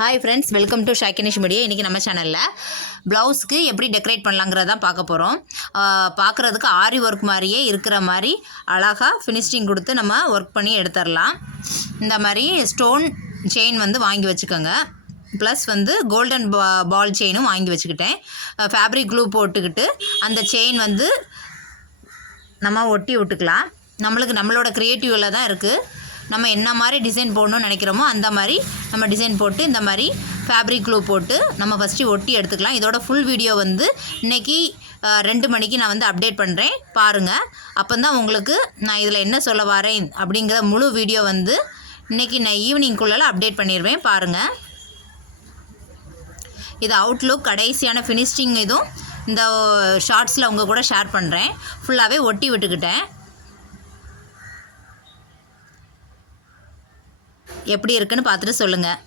Hi friends, welcome to ஷாக்கினிஷ் media. இன்றைக்கி நம்ம சேனலில் ப்ளவுஸ்க்கு எப்படி டெக்கரேட் பண்ணலாங்கிறதான் பார்க்க போகிறோம். பார்க்குறதுக்கு ஆரி ஒர்க் மாதிரியே இருக்கிற மாதிரி அழகாக ஃபினிஷிங் கொடுத்து நம்ம ஒர்க் பண்ணி எடுத்துடலாம். இந்த மாதிரி ஸ்டோன் செயின் வந்து வாங்கி வச்சுக்கோங்க. ப்ளஸ் வந்து கோல்டன் பால் செயினும் வாங்கி வச்சுக்கிட்டேன். ஃபேப்ரிக் க்ளூ போட்டுக்கிட்டு அந்த செயின் வந்து நம்ம ஒட்டி விட்டுக்கலாம். நம்மளோட க்ரியேட்டிவில் தான் இருக்குது. நம்ம என்ன மாதிரி டிசைன் போடணும்னு நினைக்கிறோமோ அந்த மாதிரி நம்ம டிசைன் போட்டு இந்த மாதிரி ஃபேப்ரிக் க்ளூ போட்டு நம்ம ஃபஸ்ட்டு ஒட்டி எடுத்துக்கலாம். இதோட ஃபுல் வீடியோ வந்து இன்றைக்கி 2 மணிக்கு நான் வந்து அப்டேட் பண்ணுறேன், பாருங்கள். அப்போ தான் உங்களுக்கு நான் இதில் என்ன சொல்ல வரேன் அப்படிங்கிற முழு வீடியோ வந்து இன்றைக்கி நான் ஈவினிங்குள்ளே அப்டேட் பண்ணிடுவேன், பாருங்கள். இது அவுட்லுக் கடைசியான ஃபினிஷிங் இதுவும் இந்த ஷார்ட்ஸில் உங்கள் கூட ஷேர் பண்ணுறேன். ஃபுல்லாகவே ஒட்டி விட்டுக்கிட்டேன். எப்படி இருக்குன்னு பார்த்துட்டு சொல்லுங்கள்.